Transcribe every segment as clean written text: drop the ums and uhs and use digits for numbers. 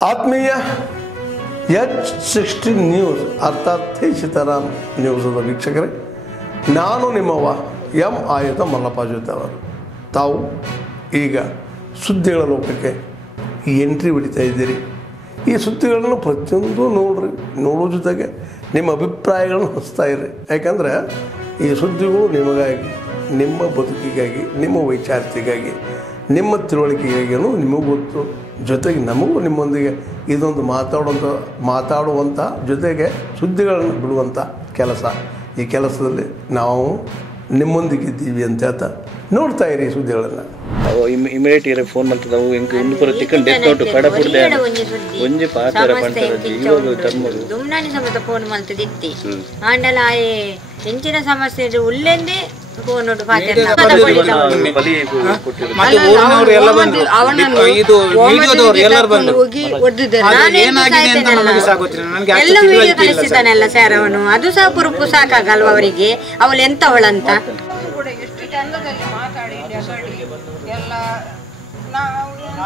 ಆತ್ಮೀಯ H16 news ಅರ್ಥಾತ್ ಸೀತಾರಾಮ್ ನ್ಯೂಸದ ವೀಕ್ಷಕರೇ, ನಾನು ನಿಮ್ಮವ ಎಂ ಆಯುಧ ಮಲ್ಲಪ್ಪ ಜೊತೆ ಅವರು. ತಾವು ಈಗ ಸುದ್ದಿಗಳ ಲೋಕಕ್ಕೆ ಎಂಟ್ರಿ ಹೊಡಿತಾ ಇದ್ದೀರಿ. ಈ ಸುದ್ದಿಗಳನ್ನು ಪ್ರತಿಯೊಂದು ನೋಡೋ ಜೊತೆಗೆ ನಿಮ್ಮ ಅಭಿಪ್ರಾಯಗಳನ್ನು ಹಂಚ್ತಾ ಇರಿ. ಯಾಕಂದರೆ ಈ ಸುದ್ದಿಗಳು ನಿಮಗಾಗಿ, ನಿಮ್ಮ ಬದುಕಿಗಾಗಿ, ನಿಮ್ಮ ವೈಚಾರಿಕೆಗಾಗಿ, ನಿಮ್ಮ ತಿಳುವಳಿಕೆಗಾಗಿಯೂ ನಿಮಗೂ ಗೊತ್ತು. ಜೊತೆಗೆ ನಮಗೂ ನಿಮ್ಮೊಂದಿಗೆ ಇದೊಂದು ಮಾತಾಡುವಂಥ ಜೊತೆಗೆ ಸುದ್ದಿಗಳನ್ನು ಬಿಡುವಂಥ ಕೆಲಸ. ಈ ಕೆಲಸದಲ್ಲಿ ನಾವು ನಿಮ್ಮೊಂದಿಗಿದ್ದೀವಿ ಅಂತ ಹೇಳ್ತಾ ನೋಡ್ತಾ ಇರಿ ಸುದ್ದಿಗಳನ್ನು. ಇಮಿಡಿಯೇಟ್ ಇರೋ ಫೋನ್ ಮಾಡ್ತದವು ಹೆಂಗೆ ಇನ್ನೂರ ತಿಕ್ಕಂಡು ಡೆತ್ ನೋಟು ಕಡಪುಡ್ದೆ ಒಂಜಿ ಪಾತ್ರ ಪಂಟದ ಇವಾಗ ತರ್ಮರು ದುಮ್ನಾನಿ ಸಮತ ಫೋನ್ ಮಲ್ತದಿತ್ತಿ ಆಂಡಲ ಆಯೆ ಹೆಂಚಿನ ಸಮಸ್ಯೆ ಉಲ್ಲೆಂದೇ ಫೋನ್ ನೋಡು ಪಾತ್ರ ಬಲಿ ಮತ್ತೆ ಊರಿನವರು ಎಲ್ಲ ಬಂದು ಇದು ವಿಡಿಯೋದವರು ಎಲ್ಲರೂ ಬಂದು ಏನಾಗಿದೆ ಅಂತ ನಮಗೆ ಸಾಗುತ್ತಿಲ್ಲ. ನನಗೆ ಎಲ್ಲ ವಿಡಿಯೋ ಕಳಿಸಿದ್ದಾನೆಲ್ಲ ಸರ್ ಅವನು. ಅದು ಸಹ ಪುರುಪು ಸಾಕಾಗಲ್ವ ಅವರಿಗೆ, ಅವಳು ಎಂತವಳಂತ.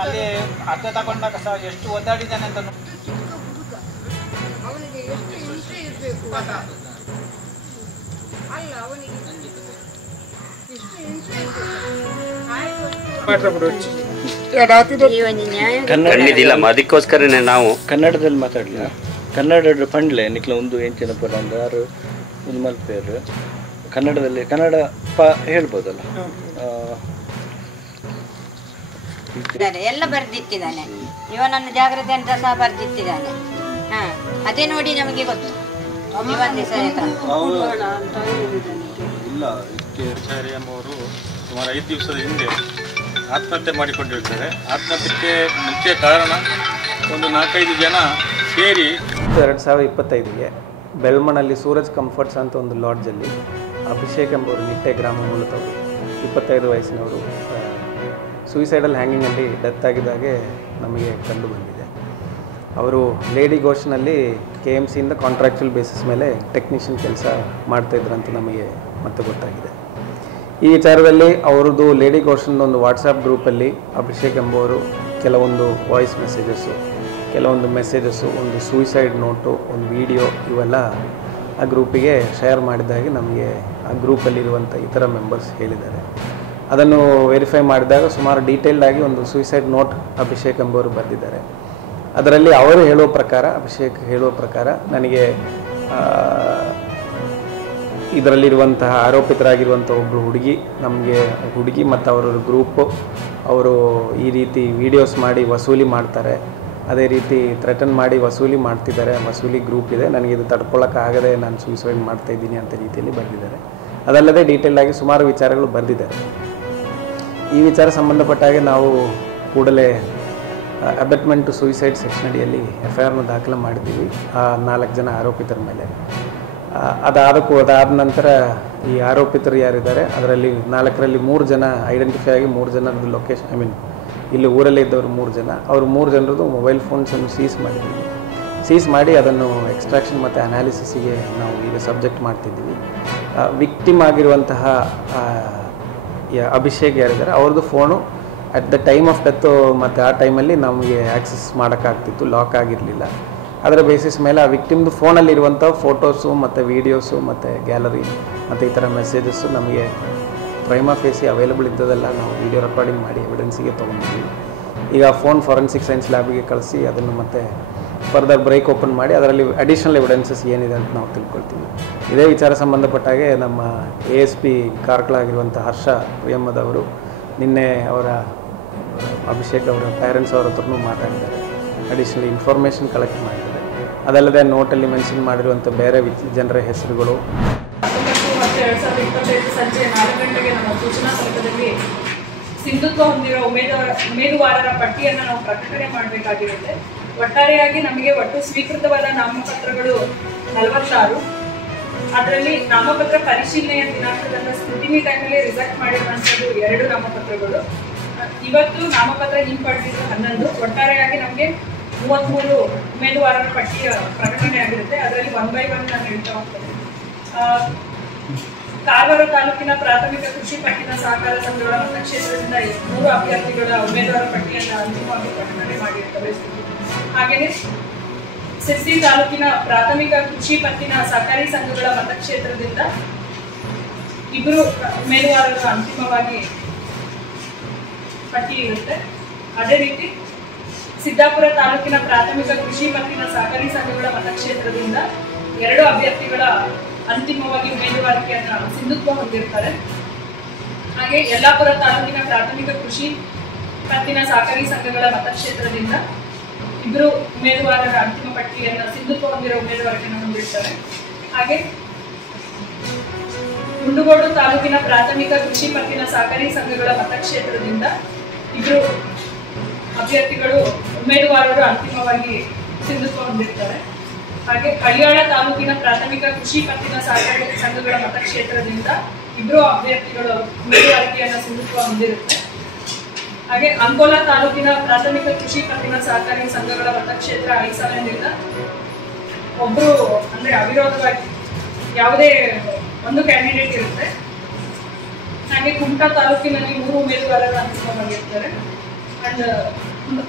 ಅಲ್ಲಿ ಅರ್ಧ ತಗೊಂಡಾಗ ಸಹ ಎಷ್ಟು ಒದ್ದಾಡಿದ್ದಾನೆ ಅಂತ ಅದಕ್ಕೋಸ್ಕರನೇ ನಾವು ಕನ್ನಡದಲ್ಲಿ ಮಾತಾಡಲಿಲ್ಲ. ಕನ್ನಡ ಪಂಡ್ಲೆ ನಿಕ್ಲ ಒಂದು ಎಂಚಿನ ಪದ ಒಂದು ಯಾರು ಒಂದು ಮಲ್ಪೇರು ಕನ್ನಡದಲ್ಲಿ ಕನ್ನಡ ಹೇಳ್ಬೋದಲ್ಲ. ಎಲ್ಲ ಬರ್ದಿಟ್ಟಿದ್ದಾನೆ ಇವನನ್ನು ಜಾಗ್ರತೆ ಅಂತ ಸಹ ಬರ್ದಿಟ್ಟಿದ್ದಾನೆ. ಅದೇ ನೋಡಿ ನಮಗೆ ಗೊತ್ತು. ಇಲ್ಲ, ಚಾರಿ ಎಂಬುವರು ಸುಮಾರು 5 ದಿವಸದ ಹಿಂದೆ ಆತ್ಮಹತ್ಯೆ ಮಾಡಿಕೊಂಡಿರ್ತಾರೆ. ಆತ್ಮಹತ್ಯೆಗೆ ಮುಖ್ಯ ಕಾರಣ ಒಂದು 4-5 ಜನ ಸೇರಿ 2025ಗೆ ಬೆಳ್ಮಣ್ಣಲ್ಲಿ ಸೂರಜ್ ಕಂಫರ್ಟ್ಸ್ ಅಂತ ಒಂದು ಲಾಡ್ಜಲ್ಲಿ ಅಭಿಷೇಕ್ ಎಂಬವರು ನಿಟ್ಟೆ ಗ್ರಾಮ ಮೂಲದವರು 25 ವಯಸ್ಸಿನವರು ಸೂಯಿಸೈಡಲ್ ಹ್ಯಾಂಗಿಂಗಲ್ಲಿ ಡೆತ್ ಆಗಿದ್ದಾಗೆ ನಮಗೆ ಕಂಡು ಬಂದಿದೆ. ಅವರು ಲೇಡಿ ಘೋಷ್ನಲ್ಲಿ KMCಯಿಂದ ಕಾಂಟ್ರಾಕ್ಚುಯಲ್ ಬೇಸಿಸ್ ಮೇಲೆ ಟೆಕ್ನಿಷಿಯನ್ ಕೆಲಸ ಮಾಡ್ತಾಯಿದ್ರು ಅಂತ ನಮಗೆ ಮತ್ತೆ ಗೊತ್ತಾಗಿದೆ. ಈ ವಿಚಾರದಲ್ಲಿ ಅವರದ್ದು ಲೇಡಿ ಘೋಷನ್ದು ಒಂದು ವಾಟ್ಸಪ್ ಗ್ರೂಪಲ್ಲಿ ಅಭಿಷೇಕ್ ಎಂಬುವರು ಕೆಲವೊಂದು ವಾಯ್ಸ್ ಮೆಸೇಜಸ್ಸು, ಕೆಲವೊಂದು ಮೆಸೇಜಸ್ಸು, ಒಂದು ಸೂಯಿಸೈಡ್ ನೋಟು, ಒಂದು ವಿಡಿಯೋ ಇವೆಲ್ಲ ಆ ಗ್ರೂಪಿಗೆ ಶೇರ್ ಮಾಡಿದಾಗೆ ನಮಗೆ ಆ ಗ್ರೂಪಲ್ಲಿರುವಂಥ ಇತರ ಮೆಂಬರ್ಸ್ ಹೇಳಿದ್ದಾರೆ. ಅದನ್ನು ವೆರಿಫೈ ಮಾಡಿದಾಗ ಸುಮಾರು ಡೀಟೇಲ್ಡಾಗಿ ಒಂದು ಸೂಯಿಸೈಡ್ ನೋಟ್ ಅಭಿಷೇಕ್ ಎಂಬುವರು ಬರೆದಿದ್ದಾರೆ. ಅದರಲ್ಲಿ ಅವರು ಹೇಳುವ ಪ್ರಕಾರ, ಅಭಿಷೇಕ್ ಹೇಳುವ ಪ್ರಕಾರ, ನನಗೆ ಇದರಲ್ಲಿರುವಂತಹ ಆರೋಪಿತರಾಗಿರುವಂಥ ಒಬ್ಬರು ಹುಡುಗಿ ಮತ್ತು ಅವರ ಗ್ರೂಪು ಅವರು ಈ ರೀತಿ ವೀಡಿಯೋಸ್ ಮಾಡಿ ವಸೂಲಿ ಮಾಡ್ತಾರೆ, ಅದೇ ರೀತಿ ಥ್ರೆಟನ್ ಮಾಡಿ ವಸೂಲಿ ಮಾಡ್ತಿದ್ದಾರೆ, ವಸೂಲಿ ಗ್ರೂಪ್ ಇದೆ, ನನಗೆ ಇದು ತಡ್ಕೊಳ್ಳೋಕ್ಕಾಗದೆ ನಾನು ಸೂಯಿಸೈಡ್ ಮಾಡ್ತಾಯಿದ್ದೀನಿ ಅಂತ ರೀತಿಯಲ್ಲಿ ಬರೆದಿದ್ದಾರೆ. ಅದಲ್ಲದೆ ಡೀಟೇಲ್ಡಾಗಿ ಸುಮಾರು ವಿಚಾರಗಳು ಬರೆದಿದ್ದಾರೆ. ಈ ವಿಚಾರ ಸಂಬಂಧಪಟ್ಟ ಹಾಗೆ ನಾವು ಕೂಡಲೇ ಅಬೆಟ್ಮೆಂಟ್ ಟು ಸೂಯಿಸೈಡ್ ಸೆಕ್ಷನ್ ಅಡಿಯಲ್ಲಿ FIRನ ದಾಖಲೆ ಮಾಡಿದ್ದೀವಿ ಆ 4 ಜನ ಆರೋಪಿತರ ಮೇಲೆ. ಅದಾದ ನಂತರ ಈ ಆರೋಪಿತರು ಯಾರಿದ್ದಾರೆ ಅದರಲ್ಲಿ 4ರಲ್ಲಿ 3 ಜನ ಐಡೆಂಟಿಫೈ ಆಗಿ 3 ಜನರದ್ದು ಲೊಕೇಶನ್ ಇಲ್ಲಿ ಊರಲ್ಲೇ ಇದ್ದವರು 3 ಜನ, ಅವರು 3 ಜನರದ್ದು ಮೊಬೈಲ್ ಫೋನ್ಸನ್ನು ಸೀಸ್ ಮಾಡಿ ಅದನ್ನು ಎಕ್ಸ್ಟ್ರಾಕ್ಷನ್ ಮತ್ತು ಅನಾಲಿಸಿಸ್ಗೆ ನಾವು ಈಗ ಸಬ್ಜೆಕ್ಟ್ ಮಾಡ್ತಿದ್ದೀವಿ. ವಿಕ್ಟಿಮ್ ಆಗಿರುವಂತಹ ಅಭಿಷೇಕ್ ಯಾರಿದ್ದಾರೆ ಅವ್ರದ್ದು phone at the time of death ಮತ್ತು ಆ ಟೈಮಲ್ಲಿ ನಮಗೆ ಆ್ಯಕ್ಸಸ್ ಮಾಡೋಕ್ಕಾಗ್ತಿತ್ತು, ಲಾಕ್ ಆಗಿರಲಿಲ್ಲ. ಅದರ ಬೇಸಿಸ್ ಮೇಲೆ ಆ ವಿಕ್ಟಿಮ್ದು ಫೋನಲ್ಲಿರುವಂಥ ಫೋಟೋಸು ಮತ್ತು ವೀಡಿಯೋಸು ಮತ್ತು ಗ್ಯಾಲರಿ ಮತ್ತು ಈ ಥರ ಮೆಸೇಜಸ್ಸು ನಮಗೆ ಪ್ರೈಮಾ ಫೇಸಿ ಅವೈಲಬಲ್ ಇದ್ದದೆಲ್ಲ ನಾವು ವೀಡಿಯೋ ರೆಕಾರ್ಡಿಂಗ್ ಮಾಡಿ ಎವಿಡೆನ್ಸಿಗೆ ತೊಗೊಂಡಿದ್ವಿ. ಈಗ ಫೋನ್ ಫಾರೆನ್ಸಿಕ್ ಸೈನ್ಸ್ ಲ್ಯಾಬಿಗೆ ಕಳಿಸಿ ಅದನ್ನು ಮತ್ತೆ ಫರ್ದರ್ ಬ್ರೇಕ್ ಓಪನ್ ಮಾಡಿ ಅದರಲ್ಲಿ ಅಡಿಷ್ನಲ್ ಎವಿಡೆನ್ಸಸ್ ಏನಿದೆ ಅಂತ ನಾವು ತಿಳ್ಕೊಳ್ತೀವಿ. ಇದೇ ವಿಚಾರ ಸಂಬಂಧಪಟ್ಟಾಗೆ ನಮ್ಮ ASP ಕಾರ್ಕಳಾಗಿರುವಂಥ ಹರ್ಷ ಪ್ರಿಯಮ್ಮದವರು ನಿನ್ನೆ ಅವರ ಅಭಿಷೇಕ್ ಅವರ ಪೇರೆಂಟ್ಸ್ ಅವ್ರ ಹತ್ರನೂ ಮಾತಾಡಿದ್ದಾರೆ, ಅಡಿಷ್ನಲ್ ಇನ್ಫಾರ್ಮೇಷನ್ ಕಲೆಕ್ಟ್ ಮಾಡಿದ್ದಾರೆ. ಅದಲ್ಲದೆ ನೋಟಲ್ಲಿ ಮೆನ್ಷನ್ ಮಾಡಿರುವಂಥ ಬೇರೆ ಜನರ ಹೆಸರುಗಳು. 2025 ಸಂಜೆ 4 ಗಂಟೆಗೆ ನಮ್ಮ ಸೂಚನಾ ಫಲಕದಲ್ಲಿ ಸಿಂಧುತ್ವ ಹೊಂದಿರುವ ಉಮೇದುವಾರರ ಪಟ್ಟಿಯನ್ನು ನಾವು ಪ್ರಕಟಣೆ ಮಾಡಬೇಕಾಗಿರುತ್ತೆ. ಒಟ್ಟಾರೆಯಾಗಿ ನಮಗೆ ಒಟ್ಟು ಸ್ವೀಕೃತವಾದ ನಾಮಪತ್ರಗಳು 46. ಅದರಲ್ಲಿ ನಾಮಪತ್ರ ಪರಿಶೀಲನೆಯ ದಿನಾಂಕದ ಸ್ಕ್ರೂಟಿನಿ ಟೈಮಲ್ಲಿ ರಿಜೆಕ್ಟ್ ಮಾಡಿರುವಂಥದ್ದು 2 ನಾಮಪತ್ರಗಳು. ಇವತ್ತು ನಾಮಪತ್ರ ಹಿಂಪಡೆದಿದ್ದು 11. ಒಟ್ಟಾರೆಯಾಗಿ ನಮಗೆ 33 ಉಮೇದುವಾರರ ಪಟ್ಟಿಯ ಪ್ರಕಟಣೆ ಆಗಿರುತ್ತೆ. ಅದರಲ್ಲಿ 1 by 1 ನಾನು ಹೇಳ್ತಾ ಹೋಗ್ತೇನೆ. ಕಾರವಾರ ತಾಲೂಕಿನ ಪ್ರಾಥಮಿಕ ಕೃಷಿ ಪತ್ತಿನ ಸಹಕಾರ ಸಂಘಗಳ ಮತಕ್ಷೇತ್ರದಿಂದ 3 ಅಭ್ಯರ್ಥಿಗಳ ಉಮೇದುವಾರ ಪಟ್ಟಿಯನ್ನು ಅಂತಿಮವಾಗಿ ಪ್ರಕಟಣೆ ಮಾಡಿರ್ತವೆ. ಹಾಗೆಯೇ ಸಿರ್ಸಿ ತಾಲೂಕಿನ ಪ್ರಾಥಮಿಕ ಕೃಷಿ ಪತ್ತಿನ ಸಹಕಾರಿ ಸಂಘಗಳ ಮತಕ್ಷೇತ್ರದಿಂದ 2 ಉಮೇದುವಾರರು ಅಂತಿಮವಾಗಿ ಪಟ್ಟಿ ಇರುತ್ತೆ. ಅದೇ ರೀತಿ ಸಿದ್ದಾಪುರ ತಾಲೂಕಿನ ಪ್ರಾಥಮಿಕ ಕೃಷಿ ಪತ್ತಿನ ಸಹಕಾರಿ ಸಂಘಗಳ ಮತಕ್ಷೇತ್ರದಿಂದ 2 ಅಭ್ಯರ್ಥಿಗಳ ಅಂತಿಮವಾಗಿ ಉಮೇದುವಾರಿಕೆಯನ್ನು ಸಿಂಧುತ್ವ ಹೊಂದಿರ್ತಾರೆ. ಹಾಗೆ ಯಲ್ಲಾಪುರ ತಾಲೂಕಿನ ಪ್ರಾಥಮಿಕ ಕೃಷಿ ಪತ್ತಿನ ಸಹಕಾರಿ ಸಂಘಗಳ ಮತಕ್ಷೇತ್ರದಿಂದ 2 ಉಮೇದುವಾರರ ಅಂತಿಮ ಪಟ್ಟಿಯನ್ನು ಸಿಂಧುತ್ವ ಹೊಂದಿರೋ ಉಮೇದುವಾರಿಕೆಯನ್ನು ಹೊಂದಿರ್ತಾರೆ. ಹಾಗೆ ಮುಂಡಗೋಡು ತಾಲೂಕಿನ ಪ್ರಾಥಮಿಕ ಕೃಷಿ ಪತ್ತಿನ ಸಹಕಾರಿ ಸಂಘಗಳ ಮತಕ್ಷೇತ್ರದಿಂದ 2 ಅಭ್ಯರ್ಥಿಗಳು ಉಮೇದುವಾರರು ಅಂತಿಮವಾಗಿ ಸಿಂಧುತ್ವ ಹೊಂದಿರ್ತಾರೆ. ಹಾಗೆ ಹಳಿಯಾಳ ತಾಲೂಕಿನ ಪ್ರಾಥಮಿಕ ಕೃಷಿ ಪತ್ತಿನ ಸಹಕಾರಿ ಸಂಘಗಳ ಮತಕ್ಷೇತ್ರದಿಂದ 2 ಅಭ್ಯರ್ಥಿಗಳು ಉಮೇದುವಾರಿಕೆಯನ್ನು ಸಿಂಧುತ್ವ ಹೊಂದಿರುತ್ತೆ. ಹಾಗೆ ಅಂಕೋಲಾ ತಾಲೂಕಿನ ಪ್ರಾಥಮಿಕ ಕೃಷಿ ಪತ್ತಿನ ಸಹಕಾರಿ ಸಂಘಗಳ ಮತಕ್ಷೇತ್ರ ಐಸವೆಯಿಂದ ಒಬ್ಬರು ಅಂದ್ರೆ ಅವಿರೋಧವಾಗಿ ಯಾವುದೇ ಒಂದು ಕ್ಯಾಂಡಿಡೇಟ್ ಇರುತ್ತೆ. ಹಾಗೆ ಕುಮಟಾ ತಾಲೂಕಿನಲ್ಲಿ 3 ಉಮೇದುವಾರರು ಅಂತಿಮವಾಗಿರ್ತಾರೆ. ಅಂಡ್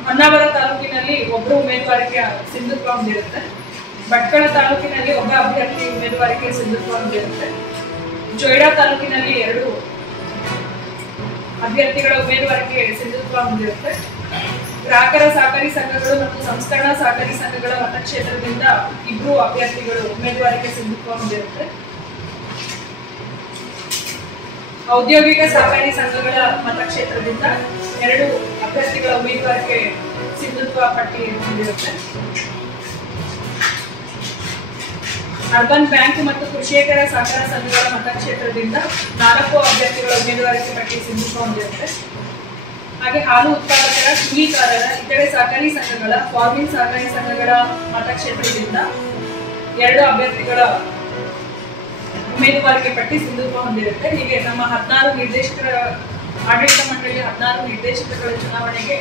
ಹೊನ್ನಾವರ ತಾಲೂಕಿನಲ್ಲಿ ಒಬ್ಬರು ಉಮೇದುವಾರಿಕೆ ಸಿಂಧುತ್ವ ಹೊಂದಿರುತ್ತೆ. ಭಟ್ಕಳ ತಾಲೂಕಿನಲ್ಲಿ ಒಬ್ಬ ಅಭ್ಯರ್ಥಿ ಉಮೇದುವಾರಿಕೆ ಸಿಂಧುತ್ವ ಹೊಂದಿರುತ್ತೆ. ಜೊಯ್ಡಾ ತಾಲೂಕಿನಲ್ಲಿ 2 ಅಭ್ಯರ್ಥಿಗಳ ಉಮೇದುವಾರಿಕೆ ಸಿಂಧುತ್ವ ಹೊಂದಿರುತ್ತೆ. ಗ್ರಾಹಕರ ಸಹಕಾರಿ ಸಂಘಗಳು ಮತ್ತು ಸಂಸ್ಕರಣಾ ಸಹಕಾರಿ ಸಂಘಗಳ ಮತಕ್ಷೇತ್ರದಿಂದ 2 ಅಭ್ಯರ್ಥಿಗಳು ಉಮೇದುವಾರಿಕೆ ಸಿಂಧುತ್ವ ಹೊಂದಿರುತ್ತೆ. ಔದ್ಯೋಗಿಕ ಸಹಕಾರಿ ಸಂಘಗಳ ಮತಕ್ಷೇತ್ರದಿಂದ 2 ಅಭ್ಯರ್ಥಿಗಳ ಉಮೇದುವಾರಿಕೆ ಸಿಂಧುತ್ವ ಪಟ್ಟಿ ಹೊಂದಿರುತ್ತೆ. ಅರ್ಬನ್ ಬ್ಯಾಂಕ್ ಮತ್ತು ಕೃಷಿಕರ ಸಹಕಾರ ಸಂಘಗಳ ಮತಕ್ಷೇತ್ರದಿಂದ 4 ಅಭ್ಯರ್ಥಿಗಳ ಉಮೇದುವಾರಿಕೆ ಪಟ್ಟಿ ಸಿಂಧುತ್ವ ಹೊಂದಿರುತ್ತೆ. ಹಾಗೆ ಹಾಲು ಉತ್ಪಾದಕರ, ಕೂಲಿಕಾರರ, ಇತರೆ ಸಹಕಾರಿ ಸಂಘಗಳ, ಫಾರ್ಮಿಂಗ್ ಸಹಕಾರಿ ಸಂಘಗಳ ಮತಕ್ಷೇತ್ರದಿಂದ 2 ಅಭ್ಯರ್ಥಿಗಳ ಉಮೇದುವಾರಿಕೆ ಪಟ್ಟಿ ಸಿಂಧುತ್ವ ಹೊಂದಿರುತ್ತೆ. ಹೀಗೆ ನಮ್ಮ 16 ನಿರ್ದೇಶಕರ ಆಡಳಿತ ಮಂಡಳಿಯ 16 ನಿರ್ದೇಶಕರುಗಳ ಚುನಾವಣೆಗೆ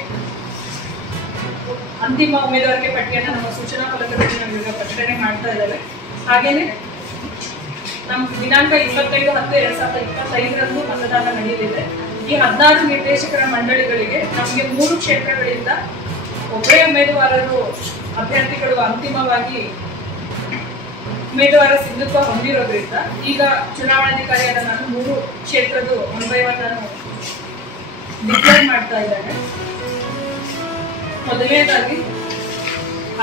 ಅಂತಿಮ ಉಮೇದುವಾರಿಕೆ ಪಟ್ಟಿಯನ್ನು ನಮ್ಮ ಸೂಚನಾ ಫಲಕದಲ್ಲಿ ನಾವೀಗ ಪ್ರಕಟಣೆ ಮಾಡ್ತಾ ಇದ್ದೇವೆ. ಹಾಗೇನೆ ನಮ್ಮ ದಿನಾಂಕ 25/10/2025 ಮತದಾನ ನಡೆಯಲಿದೆ. ಈ 16 ನಿರ್ದೇಶಕರ ಮಂಡಳಿಗಳಿಗೆ ನಮಗೆ 3 ಕ್ಷೇತ್ರಗಳಿಂದ ಒಬ್ಬರೇ ಉಮೇದುವಾರರು ಅಭ್ಯರ್ಥಿಗಳು ಅಂತಿಮವಾಗಿ ಉಮೇದುವಾರ ಸಿಂಧುತ್ವ ಹೊಂದಿರೋದ್ರಿಂದ ಈಗ ಚುನಾವಣಾಧಿಕಾರಿಯಾದ ನಾನು 3 ಕ್ಷೇತ್ರದ 1 by 1 ನಾನು ಡಿಕ್ಲೇರ್ ಮಾಡ್ತಾ ಇದ್ದೇನೆ. ಮೊದಲನೇದಾಗಿ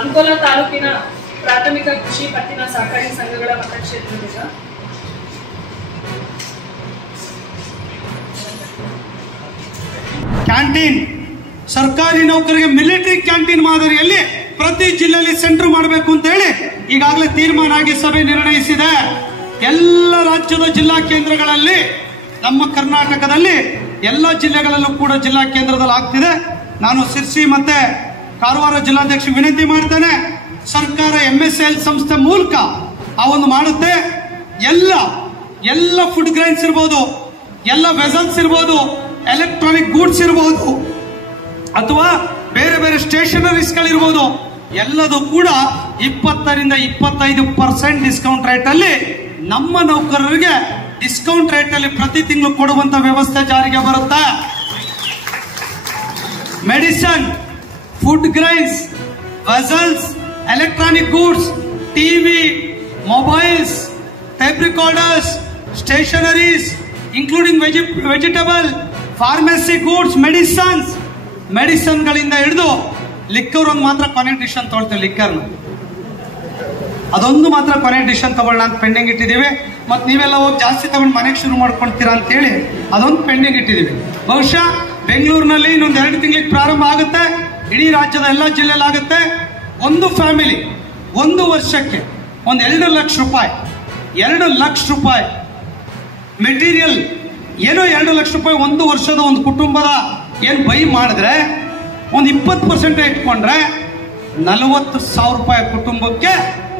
ಅಂಕೋಲಾ ತಾಲೂಕಿನ ಪ್ರಾಥಮಿಕ ಕೃಷಿ ಪತ್ತಿನ ಸಹಕಾರಿ ಸಂಘಗಳ ಮತಕ್ಷೇತ್ರದಿಂದ ಕ್ಯಾಂಟೀನ್, ಸರ್ಕಾರಿ ನೌಕರಿಗೆ ಮಿಲಿಟರಿ ಕ್ಯಾಂಟೀನ್ ಮಾದರಿಯಲ್ಲಿ ಪ್ರತಿ ಜಿಲ್ಲೆಯಲ್ಲಿ ಸೆಂಟರ್ ಮಾಡಬೇಕು ಅಂತ ಹೇಳಿ ಈಗಾಗಲೇ ತೀರ್ಮಾನ ಆಗಿ ಸಭೆ ನಿರ್ಣಯಿಸಿದೆ. ಎಲ್ಲ ರಾಜ್ಯದ ಜಿಲ್ಲಾ ಕೇಂದ್ರಗಳಲ್ಲಿ, ನಮ್ಮ ಕರ್ನಾಟಕದಲ್ಲಿ ಎಲ್ಲ ಜಿಲ್ಲೆಗಳಲ್ಲೂ ಕೂಡ ಜಿಲ್ಲಾ ಕೇಂದ್ರದಲ್ಲಿ ಆಗ್ತಿದೆ. ನಾನು ಸಿರ್ಸಿ ಮತ್ತೆ ಕಾರವಾರ ಜಿಲ್ಲಾಧ್ಯಕ್ಷ ವಿನಂತಿ ಮಾಡ್ತೇನೆ, ಸರ್ಕಾರ MSL ಸಂಸ್ಥೆ ಮೂಲಕ ಆ ಒಂದು ಮಾಡುತ್ತೆ. ಎಲ್ಲ ಫುಡ್ ಗ್ರೈನ್ಸ್ ಇರ್ಬೋದು, ಎಲ್ಲ ವೆಸಲ್ಸ್ ಇರ್ಬೋದು, ಎಲೆಕ್ಟ್ರಾನಿಕ್ ಗೂಡ್ಸ್ ಇರ್ಬೋದು, ಅಥವಾ ಬೇರೆ ಬೇರೆ ಸ್ಟೇಷನರೀಸ್ಗಳಿರ್ಬೋದು, ಎಲ್ಲದೂ ಕೂಡ 20 to 25% ಡಿಸ್ಕೌಂಟ್ ರೇಟ್ ಅಲ್ಲಿ ನಮ್ಮ ನೌಕರರಿಗೆ ಡಿಸ್ಕೌಂಟ್ ರೇಟ್ ಅಲ್ಲಿ ಪ್ರತಿ ತಿಂಗಳು ಕೊಡುವಂತ ವ್ಯವಸ್ಥೆ ಜಾರಿಗೆ ಬರುತ್ತೆ. Medicine, food grains, vessels, electronic goods, TV, mobiles, tape recorders, stationaries, including vegetable, pharmacy goods, medicine ಗಳಿಂದ ಹಿಡಿದು ಲಿಕ್ಕರ್ ಒಂದು ಮಾತ್ರ ಕೊನೆ ಡಿಸಿಷನ್ ತಗೊಳ್ತೇವೆ. ಲಿಕ್ಕರ್ ಅದೊಂದು ಮಾತ್ರ ಕೊನೆ ಡಿಸಿಷನ್ ತಗೊಳ್ಳೋಣ ಅಂತ ಪೆಂಡಿಂಗ್ ಇಟ್ಟಿದ್ದೀವಿ. ಮತ್ತು ನೀವೆಲ್ಲ ಹೋಗಿ ಜಾಸ್ತಿ ತಗೊಂಡು ಮನೆಗೆ ಶುರು ಮಾಡ್ಕೊಳ್ತೀರಾ ಅಂತೇಳಿ ಅದೊಂದು ಪೆಂಡಿಂಗ್ ಇಟ್ಟಿದ್ದೀವಿ. ಬಹುಶಃ ಬೆಂಗಳೂರಿನಲ್ಲಿ ಇನ್ನೊಂದು 2 ತಿಂಗಳಿಗೆ ಪ್ರಾರಂಭ ಆಗುತ್ತೆ. ಇಡೀ ರಾಜ್ಯದ ಎಲ್ಲ ಜಿಲ್ಲೆಯಲ್ಲಿ ಆಗುತ್ತೆ. ಒಂದು ಫ್ಯಾಮಿಲಿ 1 ವರ್ಷಕ್ಕೆ ಒಂದು 2 ಲಕ್ಷ ರೂಪಾಯಿ ಮೆಟೀರಿಯಲ್, ಏನೋ 2 ಲಕ್ಷ ರೂಪಾಯಿ ಒಂದು ವರ್ಷದ ಒಂದು ಕುಟುಂಬದ ಏನು ಬೈ ಮಾಡಿದ್ರೆ ಒಂದು 20% ಇಟ್ಕೊಂಡ್ರೆ 40,000 ರೂಪಾಯಿ ಕುಟುಂಬಕ್ಕೆ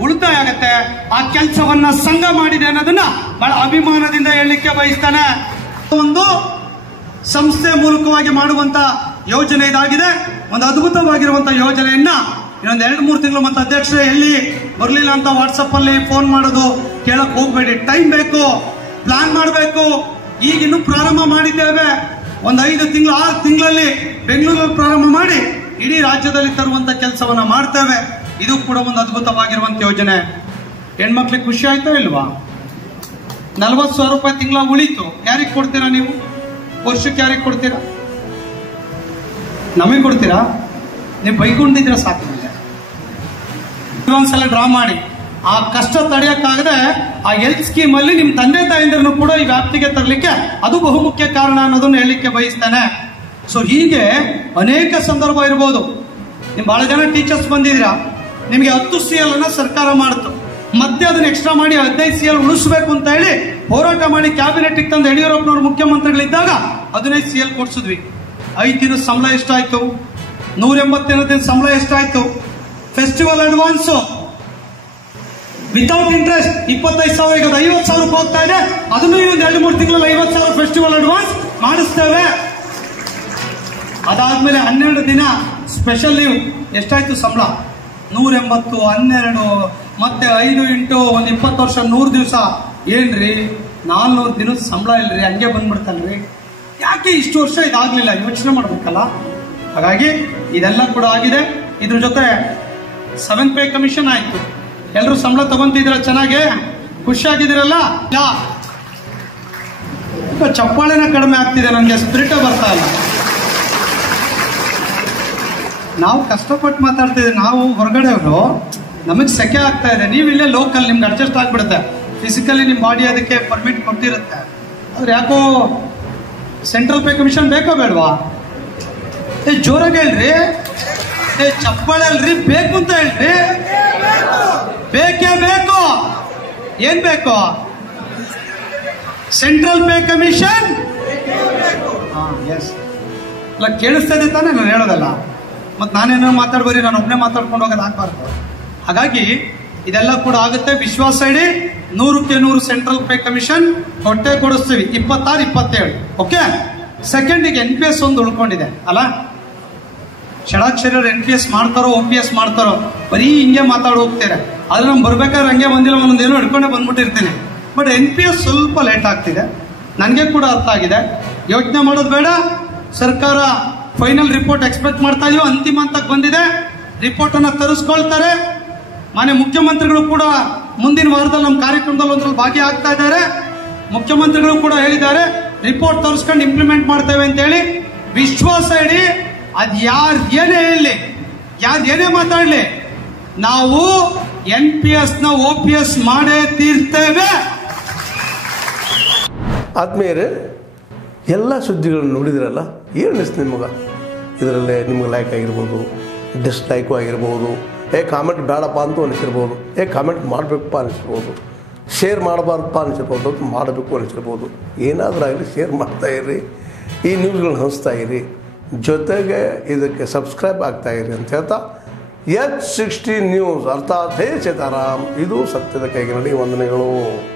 ಉಳಿತಾಯ ಆಗುತ್ತೆ. ಆ ಕೆಲಸವನ್ನ ಸಂಘ ಮಾಡಿದೆ ಅನ್ನೋದನ್ನ ಬಹಳ ಅಭಿಮಾನದಿಂದ ಹೇಳಲಿಕ್ಕೆ ಬಯಸ್ತಾನೆ. ಒಂದು ಸಂಸ್ಥೆ ಮೂಲಕವಾಗಿ ಮಾಡುವಂತ ಯೋಜನೆ ಇದಾಗಿದೆ. ಒಂದು ಅದ್ಭುತವಾಗಿರುವಂತಹ ಯೋಜನೆಯನ್ನ ಇನ್ನೊಂದು 2-3 ತಿಂಗಳು ಮತ್ತೆ ಅಧ್ಯಕ್ಷರೇ ಎಲ್ಲಿ ಬರಲಿಲ್ಲ ಅಂತ ವಾಟ್ಸಪ್ ಅಲ್ಲಿ ಫೋನ್ ಮಾಡೋದು ಕೇಳಕ್ ಹೋಗ್ಬೇಡಿ. ಟೈಮ್ ಬೇಕು, ಪ್ಲಾನ್ ಮಾಡಬೇಕು. ಈಗ ಇನ್ನು ಪ್ರಾರಂಭ ಮಾಡಿದ್ದೇವೆ. ಒಂದು 5 ತಿಂಗಳು 6 ತಿಂಗಳಲ್ಲಿ ಬೆಂಗಳೂರಲ್ಲಿ ಪ್ರಾರಂಭ ಮಾಡಿ ಇಡೀ ರಾಜ್ಯದಲ್ಲಿ ತರುವಂತ ಕೆಲಸವನ್ನ ಮಾಡ್ತೇವೆ. ಇದು ಕೂಡ ಒಂದು ಅದ್ಭುತವಾಗಿರುವಂತ ಯೋಜನೆ. ಹೆಣ್ಮಕ್ಳಿಗೆ ಖುಷಿ ಆಯ್ತೋ ಇಲ್ವಾ? 40,000 ರೂಪಾಯಿ ತಿಂಗಳ ಉಳಿತು. ಯಾರಿಗೆ ಕೊಡ್ತೀರಾ ನೀವು? ವರ್ಷಕ್ಕೆ ಯಾರಿಗೆ ಕೊಡ್ತೀರಾ? ನಮಗೆ ಕೊಡ್ತೀರಾ? ನೀವು ಬೈಕೊಂಡಿದ್ರೆ ಸಾಕು. ಒಂದ್ಸಲ ಡ್ರಾ ಮಾಡಿ. ಆ ಕಷ್ಟ ತಡೆಯಕ್ಕಾಗದೆ ಆ ಹೆಲ್ತ್ ಸ್ಕೀಮ್ ಅಲ್ಲಿ ನಿಮ್ ತಂದೆ ತಾಯಿಂದ್ರನ್ನು ಕೂಡ ಈ ವ್ಯಾಪ್ತಿಗೆ ತರಲಿಕ್ಕೆ ಅದು ಬಹುಮುಖ್ಯ ಕಾರಣ ಅನ್ನೋದನ್ನ ಹೇಳಲಿಕ್ಕೆ ಬಯಸ್ತೇನೆ. ಸೊ ಹೀಗೆ ಅನೇಕ ಸಂದರ್ಭ ಇರ್ಬೋದು. ನಿಮ್ ಬಹಳ ಜನ ಟೀಚರ್ಸ್ ಬಂದಿದ್ದೀರಾ, ನಿಮ್ಗೆ 10 CL ಅನ್ನ ಸರ್ಕಾರ ಮಾಡ್ತು, ಮತ್ತೆ ಅದನ್ನ ಎಕ್ಸ್ಟ್ರಾ ಮಾಡಿ 15 CL ಉಳಿಸಬೇಕು ಅಂತ ಹೇಳಿ ಹೋರಾಟ ಮಾಡಿ ಕ್ಯಾಬಿನೆಟ್ ತಂದು ಯಡಿಯೂರಪ್ಪನವರು ಮುಖ್ಯಮಂತ್ರಿಗಳಿದ್ದಾಗ 15 CL ಕೊಡ್ಸಿದ್ವಿ. 5 ದಿನದ ಸಂಬಳ ಎಷ್ಟಾಯ್ತು? 180 ದಿನದ ಸಂಬಳ ಎಷ್ಟಾಯ್ತು? ಫೆಸ್ಟಿವಲ್ ಅಡ್ವಾನ್ಸ್ ವಿತೌಟ್ ಇಂಟ್ರೆಸ್ಟ್ 25,000, ಈಗ 50,000 ಹೋಗ್ತಾ ಇದೆ. ಅದನ್ನು ಇನ್ನೊಂದು 2-3 ತಿಂಗಳಲ್ಲಿ 50,000 ಫೆಸ್ಟಿವಲ್ ಅಡ್ವಾನ್ಸ್ ಮಾಡಿಸ್ತೇವೆ. ಅದಾದ್ಮೇಲೆ 12 ದಿನ ಸ್ಪೆಷಲ್ ಲೀವ್. ಎಷ್ಟಾಯ್ತು ಸಂಬಳ? 180, 12 ಮತ್ತೆ 5 ಇಂಟು ಒಂದು 20 ವರ್ಷ 100 ದಿವಸ. ಏನ್ರಿ 400 ದಿನದ ಸಂಬಳ ಇಲ್ರಿ, ಹಂಗೆ ಬಂದ್ಬಿಡ್ತಲ್ರಿ. ಯಾಕೆ ಇಷ್ಟು ವರ್ಷ ಇದಾಗ್ಲಿಲ್ಲ? ಯೋಚನೆ ಮಾಡ್ಬೇಕಲ್ಲ. ಹಾಗಾಗಿ ಇದೆಲ್ಲ ಕೂಡ ಆಗಿದೆ. ಇದ್ರ ಜೊತೆ 7th ಪೇ ಕಮಿಷನ್ ಆಯ್ತು. ಎಲ್ಲರೂ ಸಂಬಳ ತಗೊಂತಿದ್ದೀರ, ಚೆನ್ನಾಗೆ ಖುಷಿಯಾಗಿದ್ದೀರಲ್ಲ? ಚಪ್ಪಾಳೆನ ಕಡಿಮೆ ಆಗ್ತಿದೆ, ನನಗೆ ಸ್ಪಿರಿಟ್ ಬರ್ತಾ ಇಲ್ಲ. ನಾವು ಕಷ್ಟಪಟ್ಟು ಮಾತಾಡ್ತಿದ್ದೀವಿ, ನಾವು ಹೊರಗಡೆಯವರು, ನಮಗೆ ಸೆಕೆ ಆಗ್ತಾ ಇದೆ. ನೀವು ಇಲ್ಲೇ ಲೋಕಲ್, ನಿಮ್ಗೆ ಅಡ್ಜಸ್ಟ್ ಆಗ್ಬಿಡುತ್ತೆ. ಫಿಸಿಕಲಿ ನಿಮ್ಮ ಬಾಡಿ ಅದಕ್ಕೆ ಪರ್ಮಿಟ್ ಕೊಟ್ಟಿರುತ್ತೆ. ಆದ್ರೆ ಯಾಕೋ ಸೆಂಟ್ರಲ್ ಪೇ ಕಮಿಷನ್ ಬೇಕೋ ಬೇಡವಾ? ಜೋರಾಗಿ ಹೇಳ್ರಿ, ಚಪ್ಪಾಳೆ ಅಲ್ರಿ, ಬೇಕು ಅಂತ ಹೇಳ್ರಿ. ಬೇಕೇ ಬೇಕು. ಏನ್ ಬೇಕು? Central pay commission. ಎಸ್, ಅಲ್ಲ ಕೇಳಿಸ್ತಾ ಇದೆ ತಾನೇ ನಾನು ಹೇಳೋದಲ್ಲ? ಮತ್ತೆ ನಾನೇನೋ ಮಾತಾಡ್ಬರಿ, ನಾನು ಒಬ್ಬನೇ ಮಾತಾಡ್ಕೊಂಡು ಹೋಗೋದು ಆಗ್ಬಾರ್ದು. ಹಾಗಾಗಿ ಇದೆಲ್ಲ ಕೂಡ ಆಗುತ್ತೆ. ವಿಶ್ವಾಸ ಇಡಿ, 100ಕ್ಕೆ 100 ಸೆಂಟ್ರಲ್ ಪೇ ಕಮಿಷನ್ ಕೊಟ್ಟೆ ಕೊಡಿಸ್ತೀವಿ. 26, 27. ಓಕೆ. ಸೆಕೆಂಡಿಗೆ NPS ಒಂದು ಉಳ್ಕೊಂಡಿದೆ ಅಲ್ಲ? ಷಡಾಕ್ಷರ NPS ಮಾಡ್ತಾರೋ OPS ಮಾಡ್ತಾರೋ, ಬರೀ ಹಿಂಗೆ ಮಾತಾಡಿ ಹೋಗ್ತಾರೆ. ಆದ್ರೆ ನಮ್ಗೆ ಬರ್ಬೇಕಾದ್ರೆ ಹಂಗೆ ಬಂದಿಲ್ಲ, ಒಂದೊಂದೇನೋ ಹಿಡ್ಕೊಂಡೆ ಬಂದ್ಬಿಟ್ಟಿರ್ತೀನಿ. ಬಟ್ NPS ಸ್ವಲ್ಪ ಲೇಟ್ ಆಗ್ತಿದೆ, ನನಗೆ ಕೂಡ ಅರ್ಥ ಆಗಿದೆ. ಯೋಚನೆ ಮಾಡೋದು ಬೇಡ. ಸರ್ಕಾರ ಫೈನಲ್ ರಿಪೋರ್ಟ್ ಎಕ್ಸ್ಪೆಕ್ಟ್ ಮಾಡ್ತಾ ಇದೀವಿ. ಅಂತಿಮ ಹಂತಕ್ಕೆ ಬಂದಿದೆ. ರಿಪೋರ್ಟ್ ಅನ್ನ ತರಿಸ್ಕೊಳ್ತಾರೆ. ಮಾನ್ಯ ಮುಖ್ಯಮಂತ್ರಿಗಳು ಕೂಡ ಮುಂದಿನ ವಾರದಲ್ಲಿ ನಮ್ಮ ಕಾರ್ಯಕ್ರಮದಲ್ಲಿ ಒಂದ್ರಲ್ಲಿ ಭಾಗಿಯಾಗ್ತಾ ಇದ್ದಾರೆ. ಮುಖ್ಯಮಂತ್ರಿಗಳು ಕೂಡ ಹೇಳಿದ್ದಾರೆ, ರಿಪೋರ್ಟ್ ತರಿಸ್ಕೊಂಡು ಇಂಪ್ಲಿಮೆಂಟ್ ಮಾಡ್ತೇವೆ ಅಂತ ಹೇಳಿ. ವಿಶ್ವಾಸ ಇಡಿ. ಅದ್ ಯಾರು ಏನೇ ಹೇಳಲಿ, ಯಾರು ಏನೇ ಮಾತಾಡ್ಲಿ, ನಾವು NPS ನ OPS ಮಾಡೇ ತೀರ್ತೇವೆ. ಆದ್ಮೇಲೆ ಎಲ್ಲ ಸುದ್ದಿಗಳನ್ನು ನೋಡಿದ್ರಲ್ಲ, ಏನು ಅನಿಸ್ತು ನಿಮಗೆ? ಇದರಲ್ಲೇ ನಿಮ್ಗೆ ಲೈಕ್ ಆಗಿರ್ಬೋದು, ಡಿಸ್ಲೈಕು ಆಗಿರ್ಬೋದು, ಕಾಮೆಂಟ್ ಬೇಡಪ್ಪ ಅಂತೂ ಅನಿಸಿರ್ಬೋದು, ಕಾಮೆಂಟ್ ಮಾಡಬೇಕಪ್ಪ ಅನಿಸಿರ್ಬೋದು, ಶೇರ್ ಮಾಡಬಾರ್ದಪ್ಪ ಅನಿಸಿರ್ಬೋದು, ಮಾಡಬೇಕು ಅನಿಸಿರ್ಬೋದು. ಏನಾದರೂ ಆಗಲಿ ಶೇರ್ ಮಾಡ್ತಾಯಿರಿ, ಈ ನ್ಯೂಸ್ಗಳನ್ನ ಹಂಚ್ತಾ ಇರಿ, ಜೊತೆಗೆ ಇದಕ್ಕೆ ಸಬ್ಸ್ಕ್ರೈಬ್ ಆಗ್ತಾಯಿರಿ ಅಂತ ಹೇಳ್ತಾ, H16 ನ್ಯೂಸ್ ಅರ್ಥಾತ್ ಹೇ ಸೀತಾರಾಮ್, ಇದು ಸತ್ಯದ ಕೈಗೆ ನಡಿ. ವಂದನೆಗಳು.